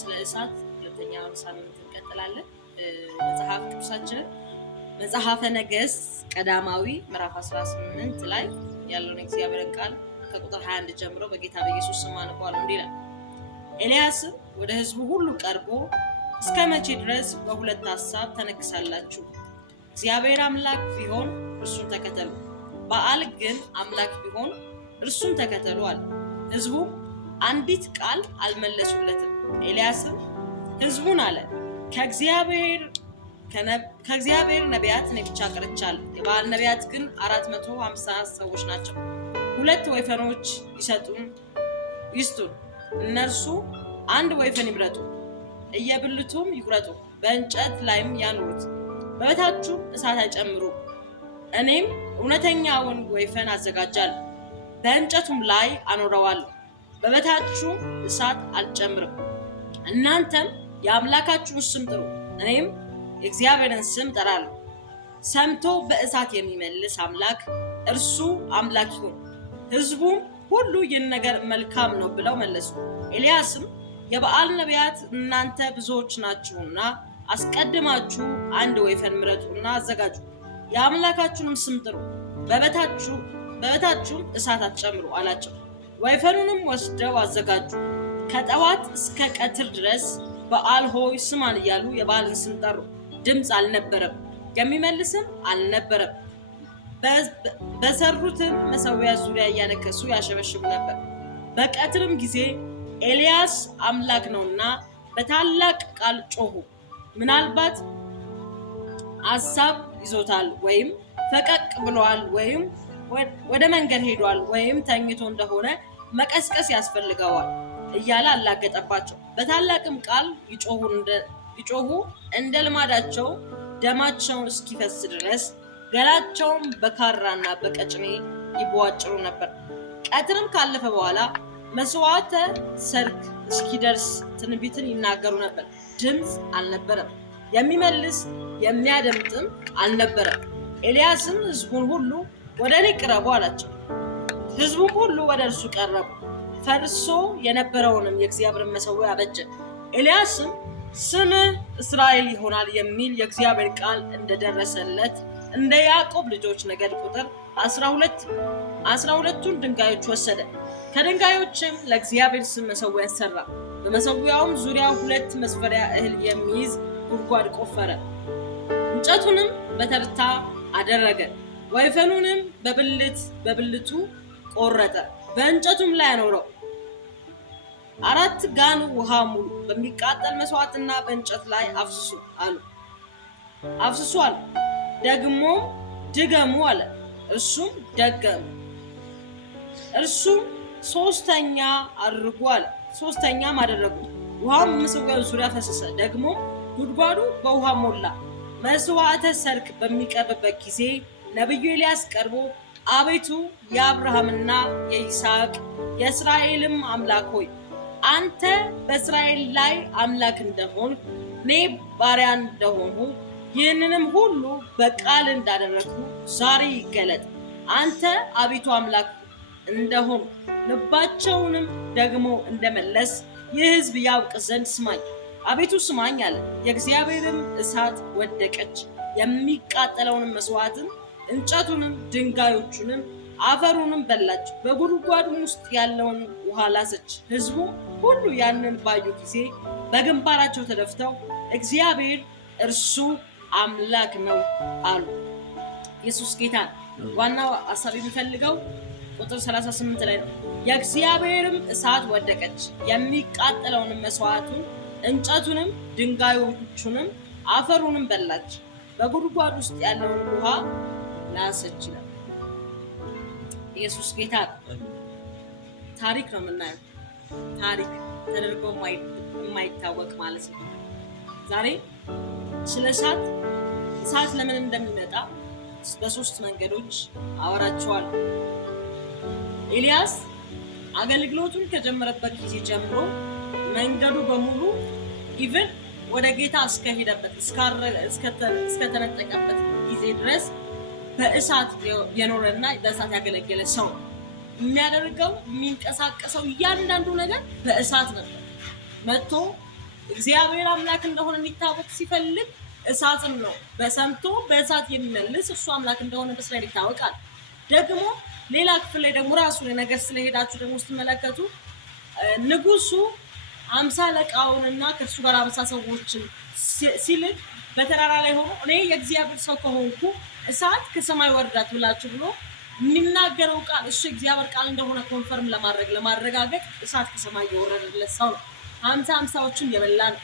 ስለ እሳት ሁለተኛውን ሳምንት እንቀጥላለን። መጽሐፍ ቅዱሳችንን መጽሐፈ ነገሥት ቀዳማዊ ምዕራፍ 18 ላይ ያለውን እግዚአብሔርን ቃል ከቁጥር 21 ጀምሮ በጌታ በኢየሱስ ስም አነባለሁ። እንዲህ ይላል። ኤልያስም ወደ ሕዝቡ ሁሉ ቀርቦ እስከ መቼ ድረስ በሁለት ሐሳብ ተነክሳላችሁ? እግዚአብሔር አምላክ ቢሆን እርሱን ተከተሉ፣ በዓል ግን አምላክ ቢሆን እርሱን ተከተሉ አለ። ሕዝቡም አንዲት ቃል አልመለሱለትም። ኤልያስም ሕዝቡን አለ፣ ከእግዚአብሔር ነቢያት እኔ ብቻ ቀርቻለሁ። የበዓል ነቢያት ግን 450 ሰዎች ናቸው። 2 ወይፈኖች ይስጡን፣ እነርሱ 1 ወይፈን ይምረጡ፣ እየብልቱም ይቁረጡ፣ በእንጨት ላይም ያኑሩት፣ በበታቹ እሳት አይጨምሩ። እኔም እውነተኛውን ወይፈን አዘጋጃለሁ፣ በእንጨቱም ላይ አኖረዋለሁ፣ በበታቹ እሳት አልጨምርም። እናንተም የአምላካችሁን ስም ጥሩ፣ እኔም የእግዚአብሔርን ስም ጠራለሁ። ሰምቶ በእሳት የሚመልስ አምላክ እርሱ አምላክ ይሁን። ሕዝቡም ሁሉ ይህን ነገር መልካም ነው ብለው መለሱ። ኤልያስም የበዓል ነቢያት እናንተ ብዙዎች ናችሁና አስቀድማችሁ 1 ወይፈን ምረጡና አዘጋጁ፣ የአምላካችሁንም ስም ጥሩ፣ በበታችሁም እሳት አትጨምሩ አላቸው። ወይፈኑንም ወስደው አዘጋጁ። ከጠዋት እስከ ቀትር ድረስ በዓል ሆይ ስማን እያሉ የበዓልን ስም ጠሩ። ድምፅ አልነበረም፣ የሚመልስም አልነበረም። በሰሩትም መሠዊያ ዙሪያ እያነከሱ ያሸበሽቡ ነበር። በቀትርም ጊዜ ኤልያስ አምላክ ነውና በታላቅ ቃል ጮሁ። ምናልባት አሳብ ይዞታል፣ ወይም ፈቀቅ ብሏል፣ ወይም ወደ መንገድ ሄዷል፣ ወይም ተኝቶ እንደሆነ መቀስቀስ ያስፈልገዋል እያለ አላገጠባቸው። በታላቅም ቃል ይጮሁ እንደ ልማዳቸው ደማቸውን እስኪፈስ ድረስ ገላቸውን በካራና በቀጭኔ ይቧጭሩ ነበር። ቀትርም ካለፈ በኋላ መስዋዕተ ሰርክ እስኪደርስ ትንቢትን ይናገሩ ነበር። ድምፅ አልነበረም፣ የሚመልስ የሚያደምጥም አልነበረም። ኤልያስም ሕዝቡን ሁሉ ወደ እኔ ቅረቡ አላቸው። ሕዝቡም ሁሉ ወደ እርሱ ቀረቡ። ፈርሶ የነበረውንም የእግዚአብሔርን መሠዊያ አበጀ። ኤልያስም ስምህ እስራኤል ይሆናል የሚል የእግዚአብሔር ቃል እንደደረሰለት እንደ ያዕቆብ ልጆች ነገድ ቁጥር 12ቱን ድንጋዮች ወሰደ። ከድንጋዮችም ለእግዚአብሔር ስም መሠዊያን ሰራ። በመሠዊያውም ዙሪያ 2 መስፈሪያ እህል የሚይዝ ጉድጓድ ቆፈረ። እንጨቱንም በተርታ አደረገ። ወይፈኑንም በብልቱ ቆረጠ፣ በእንጨቱም ላይ አኖረው። 4 ጋን ውሃ ሙሉ በሚቃጠል መስዋዕትና በእንጨት ላይ አፍስሱ አለ። ደግሞ ድገሙ አለ። እርሱም ደገሙ። እርሱም ሶስተኛ አድርጉ አለ። ሶስተኛም አደረጉ። ውሃም መሠዊያው ዙሪያ ፈሰሰ። ደግሞ ጉድጓዱ በውሃ ሞላ። መስዋዕተ ሰርክ በሚቀርብበት ጊዜ ነቢዩ ኤልያስ ቀርቦ አቤቱ የአብርሃምና የይስሐቅ የእስራኤልም አምላክ ሆይ አንተ በእስራኤል ላይ አምላክ እንደሆን እኔ ባሪያ እንደሆንሁ ይህንንም ሁሉ በቃል እንዳደረግሁ ዛሬ ይገለጥ። አንተ አቤቱ አምላክ እንደሆን ልባቸውንም ደግሞ እንደመለስ ይህ ሕዝብ ያውቅ ዘንድ ስማኝ፣ አቤቱ ስማኝ አለ። የእግዚአብሔርም እሳት ወደቀች፣ የሚቃጠለውንም መስዋዕትን እንጨቱንም ድንጋዮቹንም አፈሩንም በላች፣ በጉድጓዱም ውስጥ ያለውን ውሃ ላሰች። ሕዝቡ ሁሉ ያንን ባዩ ጊዜ በግንባራቸው ተደፍተው እግዚአብሔር እርሱ አምላክ ነው አሉ። ኢየሱስ ጌታ። ዋናው ሐሳብ የሚፈልገው ቁጥር 38 ላይ ነው። የእግዚአብሔርም እሳት ወደቀች፣ የሚቃጠለውንም መስዋዕቱን እንጨቱንም ድንጋዮቹንም አፈሩንም በላች፣ በጉድጓድ ውስጥ ያለውን ውሃ ላሰች ይላል። ኢየሱስ ጌታ። ታሪክ ነው የምናየው። ታሪክ ተደርጎ የማይታወቅ ማለት ነው። ዛሬ ስለ እሳት ለምን እንደሚመጣ በ3 መንገዶች አወራቸዋለሁ። ኤልያስ አገልግሎቱን ከጀመረበት ጊዜ ጀምሮ መንገዱ በሙሉ ኢቭን ወደ ጌታ እስከሄደበት እስከተነጠቀበት ጊዜ ድረስ በእሳት የኖረና በእሳት ያገለገለ ሰው ነው። የሚያደርገው የሚንቀሳቀሰው እያንዳንዱ ነገር በእሳት ነበር። መጥቶ እግዚአብሔር አምላክ እንደሆነ እንዲታወቅ ሲፈልግ እሳትን ነው በሰምቶ በእሳት የሚመልስ እሱ አምላክ እንደሆነ በእስራኤል ይታወቃል። ደግሞ ሌላ ክፍል ላይ ደግሞ ራሱ ነገር ስለሄዳችሁ ደግሞ ስትመለከቱ ንጉሱ 50 አለቃውንና ከእሱ ጋር 50 ሰዎችን ሲልክ በተራራ ላይ ሆኖ እኔ የእግዚአብሔር ሰው ከሆንኩ እሳት ከሰማይ ወርዳት ብላችሁ ብሎ የሚናገረው ቃል እሱ የእግዚአብሔር ቃል እንደሆነ ኮንፈርም ለማረጋገጥ እሳት ከሰማይ የወረደለት ሰው ነው። 50ዎችን የበላ ነው።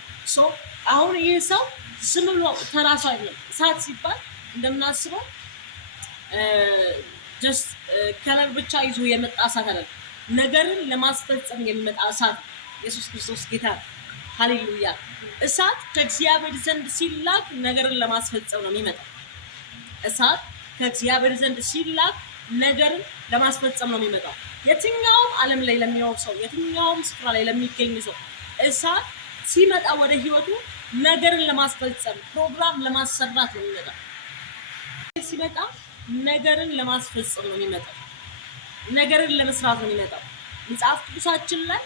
አሁን ይህ ሰው ስም ብሎ ተራ ሰው አይደለም። እሳት ሲባል እንደምናስበው ጀስት ከለር ብቻ ይዞ የመጣ እሳት አይደለም። ነገርን ለማስፈጸም የሚመጣ እሳት ኢየሱስ ክርስቶስ ጌታ ሃሌሉያ። እሳት ከእግዚአብሔር ዘንድ ሲላክ ነገርን ለማስፈጸም ነው የሚመጣው። እሳት ከእግዚአብሔር ዘንድ ሲላክ ነገርን ለማስፈጸም ነው የሚመጣው። የትኛውም ዓለም ላይ ለሚኖር ሰው፣ የትኛውም ስፍራ ላይ ለሚገኝ ሰው እሳት ሲመጣ ወደ ህይወቱ ነገርን ለማስፈጸም ፕሮግራም ለማሰራት ነው የሚመጣው። ሲመጣ ነገርን ለማስፈጸም ነው የሚመጣው። ነገርን ለመስራት ነው የሚመጣው። መጽሐፍ ቅዱሳችን ላይ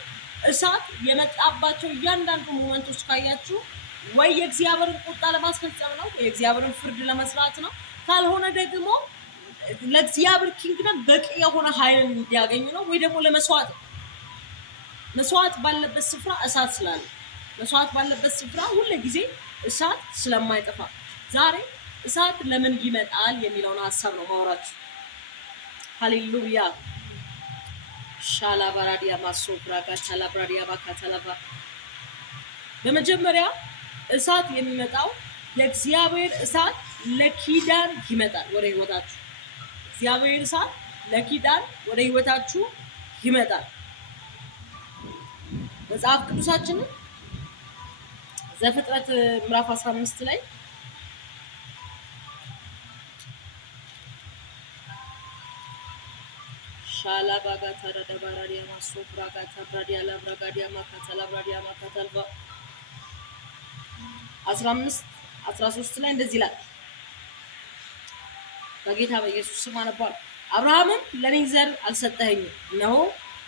እሳት የመጣባቸው እያንዳንዱ ሞመንቶች ካያችሁ ወይ የእግዚአብሔርን ቁጣ ለማስፈጸም ነው፣ ወይ የእግዚአብሔርን ፍርድ ለመስራት ነው። ካልሆነ ደግሞ ለእግዚአብሔር ኪንግደም በቂ የሆነ ኃይልን እንዲያገኙ ነው፣ ወይ ደግሞ ለመስዋዕት ነው። መስዋዕት ባለበት ስፍራ እሳት ስላለ፣ መስዋዕት ባለበት ስፍራ ሁሉ ጊዜ እሳት ስለማይጠፋ ዛሬ እሳት ለምን ይመጣል የሚለውን ሐሳብ ነው ማውራችሁ። ሃሌሉያ ሻላ ባራዲያ ማሶብራጋ ታላብራዲያ ባካታላባ። በመጀመሪያ እሳት የሚመጣው የእግዚአብሔር እሳት ለኪዳን ይመጣል ወደ ህይወታችሁ። እግዚአብሔር እሳት ለኪዳን ወደ ህይወታችሁ ይመጣል። መጽሐፍ ቅዱሳችንን ዘፍጥረት ምዕራፍ 15 ላይ ሻላ ባጋ ታዳዳ ባራዲያ ማሶብራጋ ታብራዲያ ላብራጋዲያ ማካታላብራዲያ ማካታልባ 15:13 ላይ እንደዚህ ይላል። በጌታ በኢየሱስ ስም አነባለሁ። አብርሃምም ለኔ ዘር አልሰጠኸኝም፣ እነሆ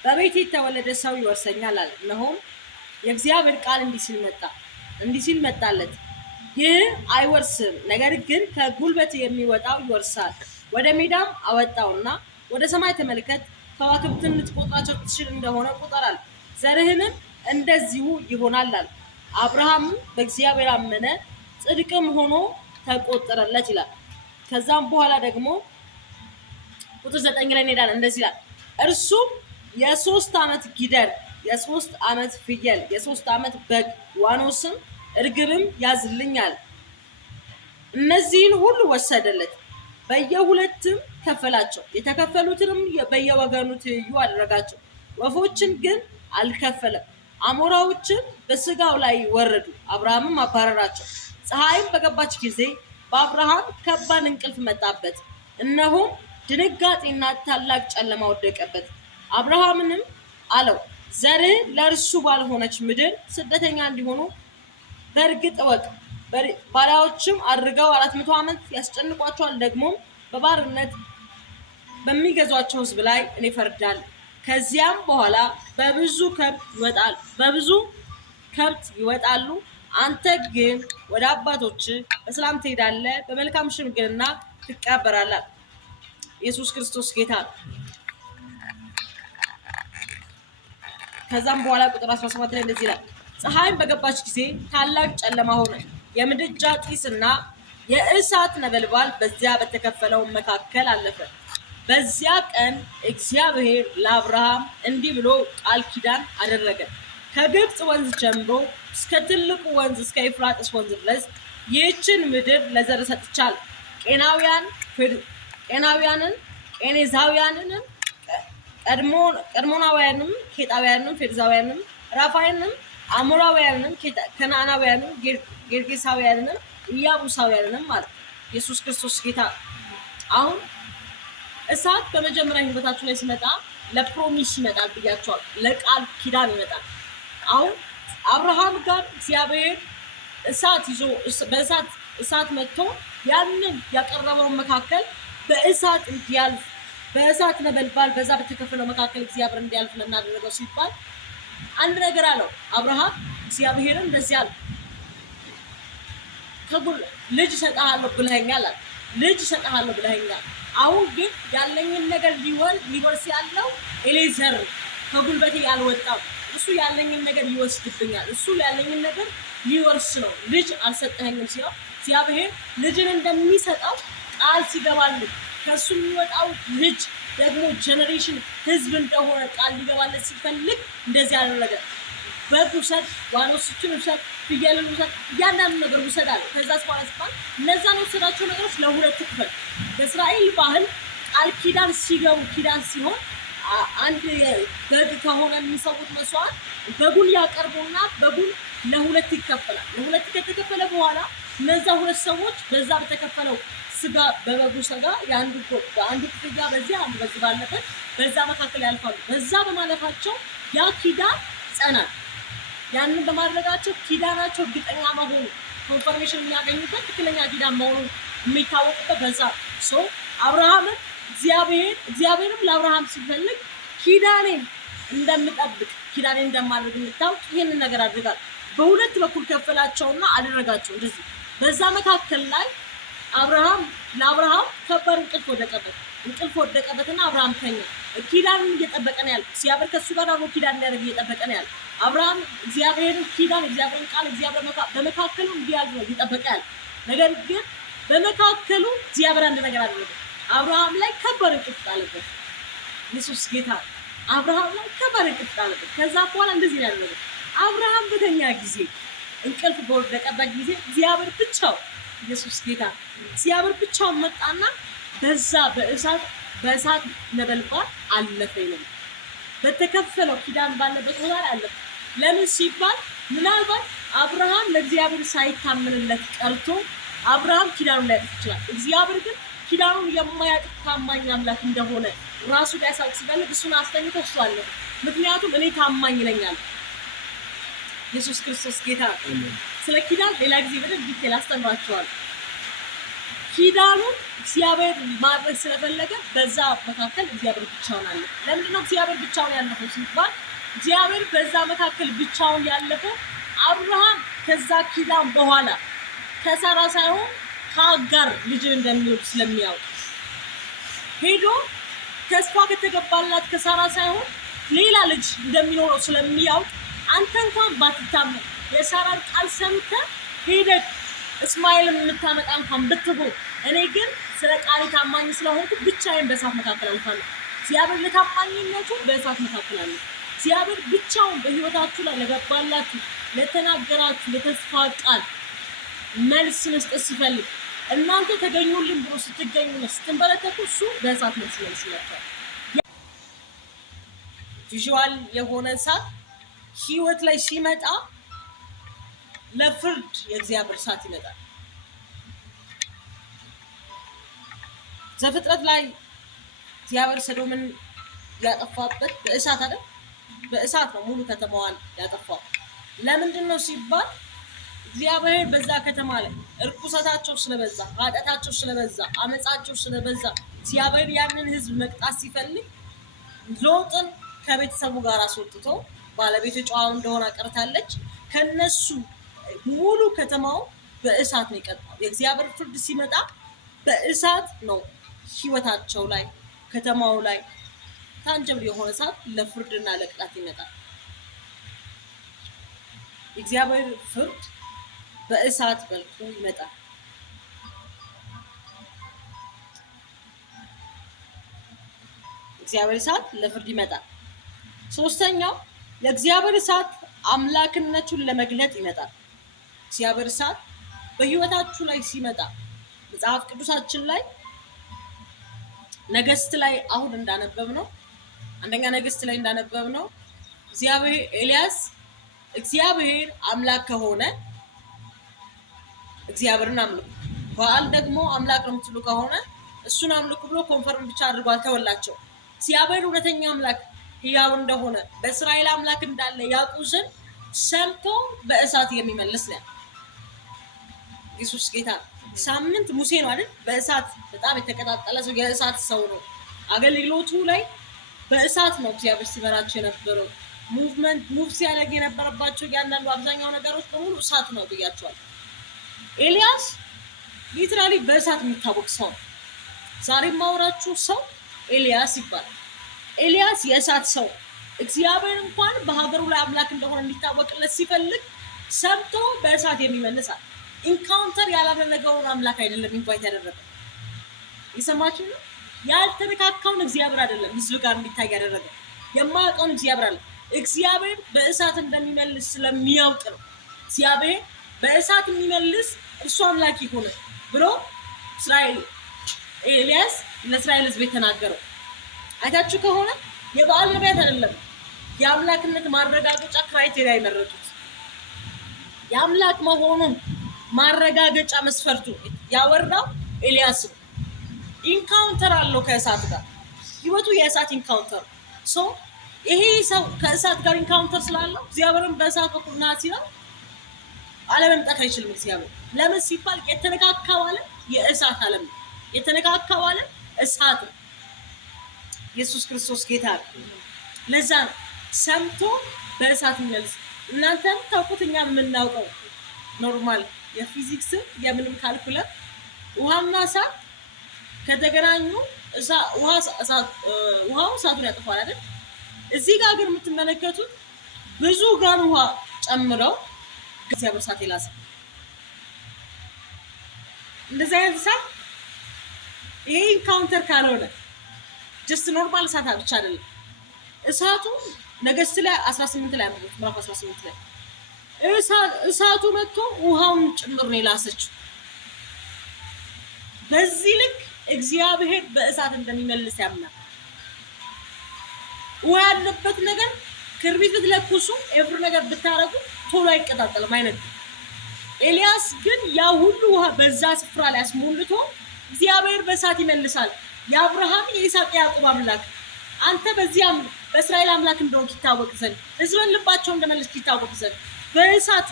በቤቴ የተወለደ ሰው ይወርሰኛል አለ። እነሆም የእግዚአብሔር ቃል እንዲህ ሲል መጣለት፣ ይህ አይወርስም፣ ነገር ግን ከጉልበት የሚወጣው ይወርሳል። ወደ ሜዳም አወጣውና ወደ ሰማይ ተመልከት፣ ከዋክብትን ልትቆጥራቸው ትችል እንደሆነ ቁጠራል፣ ዘርህንም እንደዚሁ ይሆናል አለ። አብርሃም በእግዚአብሔር አመነ፣ ጽድቅም ሆኖ ተቆጠረለት ይላል። ከዛም በኋላ ደግሞ ቁጥር 9 ላይ እንሄዳለን። እንደዚህ ይላል፣ እርሱም የ3 ዓመት ጊደር፣ የ3 ዓመት ፍየል፣ የ3 ዓመት በግ፣ ዋኖስም እርግብም ያዝልኛል። እነዚህን ሁሉ ወሰደለት፣ በየሁለትም ከፈላቸው፣ የተከፈሉትንም በየወገኑ ትይዩ አደረጋቸው። ወፎችን ግን አልከፈለም። አሞራዎችም በስጋው ላይ ወረዱ፣ አብርሃምም አባረራቸው። ፀሐይም በገባች ጊዜ በአብርሃም ከባድ እንቅልፍ መጣበት፣ እነሆም ድንጋጤና ታላቅ ጨለማ ወደቀበት። አብርሃምንም አለው፣ ዘርህ ለእርሱ ባልሆነች ምድር ስደተኛ እንዲሆኑ በእርግጥ እወቅ። ባሪያዎችም አድርገው 400 ዓመት ያስጨንቋቸዋል፣ ደግሞም በባርነት በሚገዟቸው ሕዝብ ላይ እኔ እፈርዳለሁ። ከዚያም በኋላ በብዙ ከብት ይወጣሉ። አንተ ግን ወደ አባቶች በሰላም ትሄዳለህ፣ በመልካም ሽምግልና ትቀበራለህ። ኢየሱስ ክርስቶስ ጌታ ነው። ከዛም በኋላ ቁጥር 17 ላይ እንደዚህ ይላል፣ ፀሐይም በገባች ጊዜ ታላቅ ጨለማ ሆነ፣ የምድጃ ጢስና የእሳት ነበልባል በዚያ በተከፈለው መካከል አለፈ። በዚያ ቀን እግዚአብሔር ለአብርሃም እንዲህ ብሎ ቃል ኪዳን አደረገ፣ ከግብፅ ወንዝ ጀምሮ እስከ ትልቁ ወንዝ እስከ ኤፍራጥስ ወንዝ ድረስ ይህችን ምድር ለዘር ሰጥቻለሁ። ቄናውያንን፣ ቄኔዛውያንን፣ ቀድሞናውያንም፣ ኬጣውያንም፣ ፌርዛውያንም፣ ራፋይንም፣ አሞራውያንም፣ ከነዓናውያንም፣ ጌርጌሳውያንም፣ ኢያቡሳውያንም ማለት ኢየሱስ ክርስቶስ ጌታ። አሁን እሳት በመጀመሪያ ህይወታችሁ ላይ ሲመጣ ለፕሮሚስ ይመጣል ብያቸዋል፣ ለቃል ኪዳን ይመጣል። አሁን አብርሃም ጋር እግዚአብሔር እሳት ይዞ እሳት መጥቶ ያንን ያቀረበውን መካከል በእሳት እንዲያልፍ በእሳት ነበልባል በዛ በተከፈለው መካከል እግዚአብሔር እንዲያልፍ ለናደረገው ሲባል አንድ ነገር አለው። አብርሃም እግዚአብሔርን እንደዚህ አለ፣ ከጉል ልጅ እሰጥሃለሁ ብለኸኛል አለ። ልጅ እሰጥሃለሁ ብለኸኛል። አሁን ግን ያለኝን ነገር ሊወርስ ያለው ኤሌዘር ከጉልበቴ ያልወጣው እሱ ያለኝን ነገር ይወስድብኛል። እሱ ያለኝን ነገር ሊወርስ ነው። ልጅ አልሰጠኸኝም ሲለው እግዚአብሔር ልጅን እንደሚሰጠው ቃል ሲገባልን ከሱ የሚወጣው ልጅ ደግሞ ጀነሬሽን ህዝብ እንደሆነ ቃል ሊገባለት ሲፈልግ እንደዚህ ያደረገ። በግ ውሰድ፣ ዋኖሶችን ውሰድ፣ ፍየልን ውሰድ፣ እያንዳንዱ ነገር ውሰድ አለ። ከዛስ በኋላ ሲባል እነዛን የወሰዳቸው ነገሮች ለሁለት ክፈል። በእስራኤል ባህል ቃል ኪዳን ሲገቡ ኪዳን ሲሆን አንድ በግ ከሆነ የሚሰዉት መስዋዕት በጉን ያቀርቡና በጉን ለሁለት ይከፈላል። ለሁለት ከተከፈለ በኋላ እነዛ ሁለት ሰዎች በዛ በተከፈለው ስጋ በበጉ ስጋ የአንዱ ክፍያ በዚህ አንዱ በዚህ ባለበት በዛ መካከል ያልፋሉ። በዛ በማለፋቸው ያ ኪዳን ጸናል። ያንን በማድረጋቸው ኪዳናቸው እርግጠኛ መሆኑ ኮንፈርሜሽን የሚያገኙበት ትክክለኛ ኪዳን መሆኑን የሚታወቁበት በዛ ሰው አብርሃምን እግዚአብሔርም ለአብርሃም ሲፈልግ ኪዳኔን እንደምጠብቅ ኪዳኔን እንደማድረግ እንድታውቅ ይህንን ነገር አድርጋል። በሁለት በኩል ከፈላቸውና አደረጋቸው እንደዚህ። በዛ መካከል ላይ ለአብርሃም ከባድ እንቅልፍ ወደቀበትና አብርሃም ተኛ። ኪዳንን እየጠበቀ ነው ያለው። እግዚአብሔር ከሱ ጋር አብሮ ኪዳን እንዲያደርግ እየጠበቀ ነው ያለው። አብርሃም እግዚአብሔርን ኪዳን እግዚአብሔርን ቃል እግዚአብሔር በመካከሉ እንዲያልፍ ነው እየጠበቀ ያለው። ነገር ግን በመካከሉ እግዚአብሔር አንድ ነገር አደረገ። አብርሃም ላይ ከባድ እንቅልፍ ጣለበት። ኢየሱስ ጌታ አብርሃም ላይ ከባድ እንቅልፍ ጣለበት። ከዛ በኋላ እንደዚህ ነው ያደረገው። አብርሃም በተኛ ጊዜ እንቅልፍ በወደቀበት ጊዜ እግዚአብሔር ብቻውን መጣና በዛ በእሳት ነበልባል አለፈ ይላል። በተከፈለው ኪዳን ባለበት ቦታ ላይ አለፈ። ለምን ሲባል ምናልባት አብርሃም ለእግዚአብሔር ሳይታመንለት ቀርቶ አብርሃም ኪዳኑን ሊያጥፍ ይችላል። እግዚአብሔር ግን ኪዳኑን የማያጥፍ ታማኝ አምላክ እንደሆነ ራሱ ሊያሳውቅ ሲፈልግ እሱን አስተኝቶ እሱ አለ። ምክንያቱም እኔ ታማኝ ነኝ አለ። ኢየሱስ ክርስቶስ ጌታ። ስለ ኪዳን ሌላ ጊዜ በደንብ ዲቴል አስተምራችኋለሁ። ኪዳኑን እግዚአብሔር ማድረግ ስለፈለገ በዛ መካከል እግዚአብሔር ብቻውን አለ። ለምንድን ነው እግዚአብሔር ብቻውን ያለፈው ሲባል እግዚአብሔር በዛ መካከል ብቻውን ያለፈው አብርሃም ከዛ ኪዳን በኋላ ከሳራ ሳይሆን ከአጋር ልጅን እንደሚወልድ ስለሚያውቅ ሄዶ ተስፋ ከተገባላት ከሳራ ሳይሆን ሌላ ልጅ እንደሚኖረው ስለሚያውቅ አንተ እንኳን ባትታመን የሳራን ቃል ሰምተህ ሄደህ እስማኤልን የምታመጣ እንኳን ብትሆን እኔ ግን ስለ ቃሌ ታማኝ ስለሆንኩ ብቻዬን በእሳት መካከል አልፋለሁ። እግዚአብሔር ለታማኝነቱ በእሳት መካከል አለ። እግዚአብሔር ብቻውን በህይወታችሁ ላይ ለገባላችሁ ለተናገራችሁ ለተስፋ ቃል መልስ መስጠት ሲፈልግ እናንተ ተገኙልን ብሎ ስትገኙ ስትንበረከኩ እሱ በእሳት መልስ ይመልስላችኋል። ቪዥዋል የሆነ እሳት ህይወት ላይ ሲመጣ ለፍርድ የእግዚአብሔር እሳት ይመጣል። ዘፍጥረት ላይ እግዚአብሔር ሰዶምን ያጠፋበት በእሳት አይደል? በእሳት ነው ሙሉ ከተማዋን ያጠፋው። ለምንድን ነው ሲባል እግዚአብሔር በዛ ከተማ ላይ እርኩሰታቸው ስለበዛ፣ ኃጢአታቸው ስለበዛ፣ አመፃቸው ስለበዛ እግዚአብሔር ያንን ህዝብ መቅጣት ሲፈልግ ሎጥን ከቤተሰቡ ጋር አስወጥቶ ባለቤቱ ጨዋው እንደሆነ ቀርታለች። ከነሱ ሙሉ ከተማው በእሳት ነው የቀጣው። የእግዚአብሔር ፍርድ ሲመጣ በእሳት ነው ህይወታቸው ላይ ከተማው ላይ ታንጀብል የሆነ እሳት ለፍርድና ለቅጣት ይመጣል። የእግዚአብሔር ፍርድ በእሳት መልኩ ይመጣል። እግዚአብሔር እሳት ለፍርድ ይመጣል። ሶስተኛው ለእግዚአብሔር እሳት አምላክነቱን ለመግለጥ ይመጣል። እግዚአብሔር እሳት በህይወታችሁ ላይ ሲመጣ መጽሐፍ ቅዱሳችን ላይ ነገስት ላይ አሁን እንዳነበብነው አንደኛ ነገስት ላይ እንዳነበብነው እግዚአብሔር አምላክ ከሆነ እግዚአብሔርን አምልኩ፣ በዓል ደግሞ አምላክ ነው የምትሉ ከሆነ እሱን አምልኩ ብሎ ኮንፈርም ብቻ አድርጎ አልተወላቸው። እግዚአብሔር እውነተኛ አምላክ ሕያው እንደሆነ በእስራኤል አምላክ እንዳለ ያውቁ ዘንድ ሰምቶ በእሳት የሚመልስ ነው። ኢየሱስ ጌታ። ሳምንት ሙሴ ነው አይደል? በእሳት በጣም የተቀጣጠለ ሰው የእሳት ሰው ነው። አገልግሎቱ ላይ በእሳት ነው እግዚአብሔር ሲመራቸው የነበረው። ሙቭ ሲያደርግ የነበረባቸው ያንዳንዱ አብዛኛው ነገሮች በሙሉ እሳት ነው ብያቸዋል። ኤልያስ ሊትራሊ በእሳት የሚታወቅ ሰው ነው። ዛሬ ማውራችሁ ሰው ኤልያስ ይባላል። ኤልያስ የእሳት ሰው፣ እግዚአብሔር እንኳን በሀገሩ ላይ አምላክ እንደሆነ እንዲታወቅለት ሲፈልግ ሰምቶ በእሳት የሚመልሳል። ኢንካውንተር ያላደረገውን አምላክ አይደለም ኢንቫይት ያደረገው። የሰማችሁ ነው። ያልተነካካውን እግዚአብሔር አይደለም ህዝብ ጋር እንዲታይ ያደረገው። የማያውቀውን እግዚአብሔር አለ። እግዚአብሔር በእሳት እንደሚመልስ ስለሚያውቅ ነው። እግዚአብሔር በእሳት የሚመልስ እርሱ አምላክ ይሆነ ብሎ ኤልያስ ለእስራኤል ህዝብ የተናገረው። አይታችሁ ከሆነ የበዓል ነቢያት አይደለም የአምላክነት ማረጋገጫ ክራይቴሪያ የመረጡት። የአምላክ መሆኑን ማረጋገጫ መስፈርቱ ያወራው ኤልያስ ነው። ኢንካውንተር አለው ከእሳት ጋር፣ ህይወቱ የእሳት ኢንካውንተር። ይሄ ሰው ከእሳት ጋር ኢንካውንተር ስላለው እግዚአብሔርን በእሳት በኩል ና ሲለው አለመምጣት አይችልም። እግዚአብሔር ለምን ሲባል የተነካካው ዓለም የእሳት ዓለም ነው። የተነካካው ዓለም እሳት ነው። ኢየሱስ ክርስቶስ ጌታ ነው። ለዛ ነው ሰምቶ በእሳት የሚመልስ። እናንተም ታውቁት፣ እኛም የምናውቀው ኖርማል የፊዚክስ የምንም ካልኩለም ውሃና እሳት ከተገናኙ ውሃው እሳቱን ያጠፋል አይደል? እዚህ ጋር ግን የምትመለከቱት ብዙ ጋር ውሃ ጨምረው እግዚአብሔር እሳት ይላስ። እንደዚህ አይነት እሳት ይሄ ኢንካውንተር ካልሆነ ጀስት ኖርማል እሳት ብቻ አይደለም። እሳቱ ነገሥት ላይ 18 ላይ አምጥቶ ምዕራፍ 18 ላይ እሳቱ መጥቶ ውሃውን ጭምር ነው የላሰችው። በዚህ ልክ እግዚአብሔር በእሳት እንደሚመልስ ያምናል። ውሃ ያለበት ነገር ክርቢት ብትለኩሱ ኤቭሪ ነገር ብታረጉ ቶሎ አይቀጣጠልም አይነት። ኤልያስ ግን ያ ሁሉ ውሃ በዛ ስፍራ ላይ አስሞልቶ እግዚአብሔር በእሳት ይመልሳል። የአብርሃም የይስሐቅ የያዕቆብ አምላክ አንተ በእስራኤል አምላክ እንደሆንክ ይታወቅ ዘንድ ሕዝብን ልባቸው እንደመለስክ ይታወቅ ዘንድ በእሳት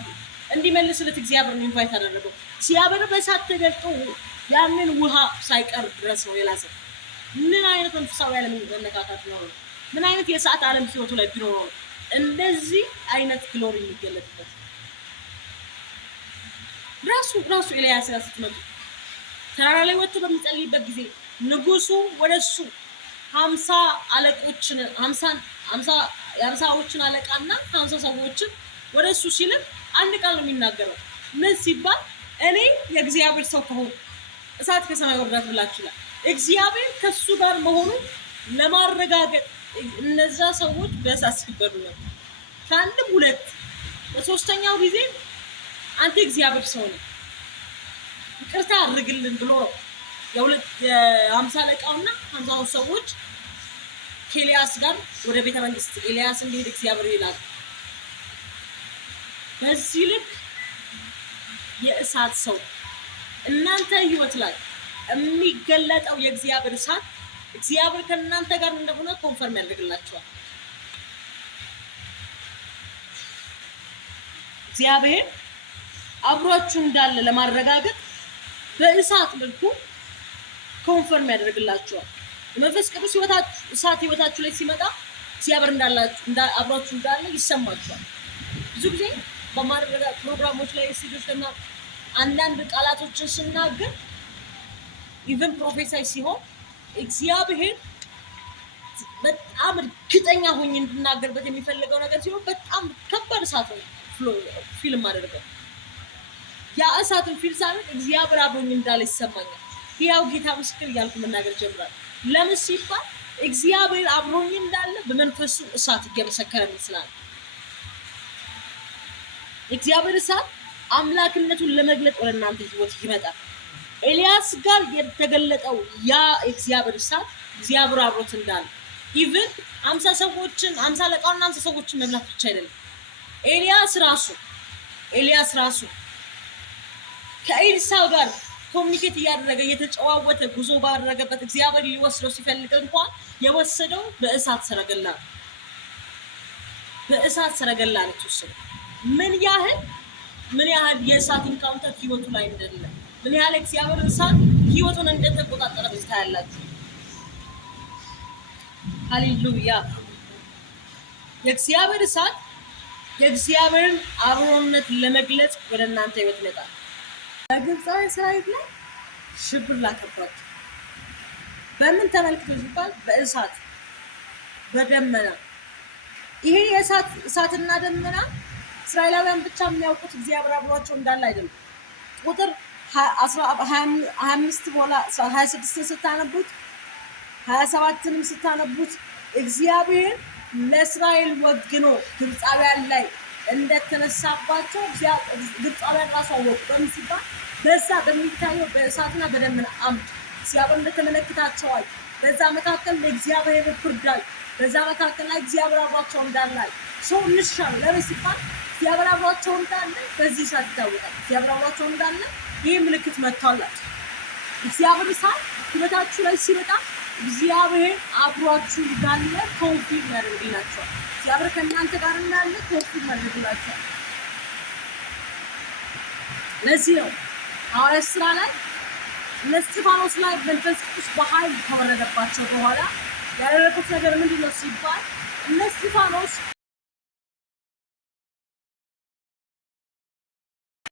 እንዲመልስለት እግዚአብሔርን ኢንቫይት አደረገው። እግዚአብሔር በእሳት ተገልጦ ያንን ውሃ ሳይቀር ድረስ ነው የላሰው። ምን አይነት መንፈሳዊ ዓለም መነካካት ነው! ምን አይነት የእሳት ዓለም ህይወቱ ላይ ቢኖረው እንደዚህ አይነት ግሎሪ የሚገለጥበት! ራሱ ኤልያስ ስትመጡ ተራራ ላይ ወጥቶ በሚጸልይበት ጊዜ ንጉሱ ወደሱ 50 አለቆችን 50 አለቃና 50 ሰዎችን ወደሱ ሲልም አንድ ቃል ነው የሚናገረው። ምን ሲባል እኔ የእግዚአብሔር ሰው ከሆነ እሳት ከሰማይ ወርዳት ብላችኋል። እግዚአብሔር ከሱ ጋር መሆኑን ለማረጋገጥ እነዛ ሰዎች በእሳት ሲበሉ ነው። ከአንድም ሁለት በሶስተኛው ጊዜ አንተ እግዚአብሔር ሰው ነህ ይቅርታ አድርግልን ብሎ ነው የ50 አለቃውና 50 ሰዎች ከኤልያስ ጋር ወደ ቤተ መንግስት ኤልያስ እንዲሄድ እግዚአብሔር ይላል። በዚህ ልክ የእሳት ሰው እናንተ ህይወት ላይ የሚገለጠው የእግዚአብሔር እሳት እግዚአብሔር ከእናንተ ጋር እንደሆነ ኮንፈርም ያደርግላችኋል። እግዚአብሔር አብሯችሁ እንዳለ ለማረጋገጥ በእሳት መልኩ ኮንፈርም ያደርግላችኋል። የመንፈስ ቅዱስ እሳት ህይወታችሁ ላይ ሲመጣ እግዚአብሔር አብሯችሁ እንዳለ ይሰማችኋል። ብዙ ጊዜ በማድረግ ፕሮግራሞች ላይ ስቶች እና አንዳንድ ቃላቶችን ስናገር ኢቨን ፕሮፌሳይ ሲሆን እግዚአብሔር በጣም እርግጠኛ ሆኜ እንድናገርበት የሚፈልገው ነገር ሲሆን በጣም ከባድ እሳት ነው ፊልም አደረገው። ያ እሳትን ፊልም ሳደርግ እግዚአብሔር አብሮኝ እንዳለ ይሰማኛል። ያው ጌታ ምስክር እያልኩ መናገር ጀምራለሁ። ለምን ሲባል እግዚአብሔር አብሮኝ እንዳለ በመንፈሱ እሳት እየመሰከረ ይመስላል። እግዚአብሔር እሳት አምላክነቱን ለመግለጥ ወደ እናንተ ህይወት ይመጣል። ኤልያስ ጋር የተገለጠው ያ እግዚአብሔር እሳት እግዚአብሔር አብሮት እንዳለ ኢቭን 50 ሰዎችን 50 አለቃውና 50 ሰዎችን መብላት ብቻ አይደለም። ኤልያስ ራሱ ከኤልሳ ጋር ኮሚኒኬት እያደረገ እየተጨዋወተ ጉዞ ባደረገበት እግዚአብሔር ሊወስደው ሲፈልግ እንኳን የወሰደው በእሳት ሰረገላ ነው የተወሰደው። ምን ያህል የእሳት ኢንካውንተር ህይወቱ ላይ እንደሌለ ምን ያህል እግዚአብሔር እሳት ህይወቱን እንደተቆጣጠረ በዚህ ያላችሁ ሃሌሉያ። የእግዚአብሔር እሳት የእግዚአብሔርን አብሮነት ለመግለጽ ወደ እናንተ ህይወት ይመጣል። በግብፃውያን ሰራዊት ላይ ሽብር ላከባቸው። በምን ተመልክቶ ሲባል በእሳት በደመና። ይሄ እሳትና ደመና እስራኤላውያን ብቻ የሚያውቁት እግዚአብሔር አብሯቸው እንዳለ አይደለም። ቁጥር 25 በኋላ 26 ስታነቡት 27ንም ስታነቡት እግዚአብሔር ለእስራኤል ወግኖ ግብፃውያን ላይ እንደተነሳባቸው ግብፃውያን ራሱ አወቁ። በምን ሲባል በዛ በሚታየው በእሳትና በደመና አምድ እግዚአብሔር እንደተመለከታቸዋል። በዛ መካከል ለእግዚአብሔር ፍርዳይ በዛ መካከል ላይ እግዚአብሔር አብሯቸው እንዳለ ሰው ንሻል። ለምን ሲባል እግዚአብሔር አብሯቸው እንዳለ በዚህ እሳት ይታወቃል። እግዚአብሔር አብሯቸው እንዳለ ይህ ምልክት መጥቷል። እግዚአብሔር እሳት ህይወታችሁ ላይ ሲመጣ እግዚአብሔር አብሯችሁ እንዳለ ኮንፊርም ያደርግላችኋል። እግዚአብሔር ከእናንተ ጋር እንዳለ ኮንፊርም ያደርግላችኋል። ለዚህ ነው ሐዋርያት ሥራ ላይ እነ እስጢፋኖስ ላይ መንፈስ ቅዱስ በኃይል ከወረደባቸው በኋላ ያደረጉት ነገር ምንድን ነው ሲባል እነ እስጢፋኖስ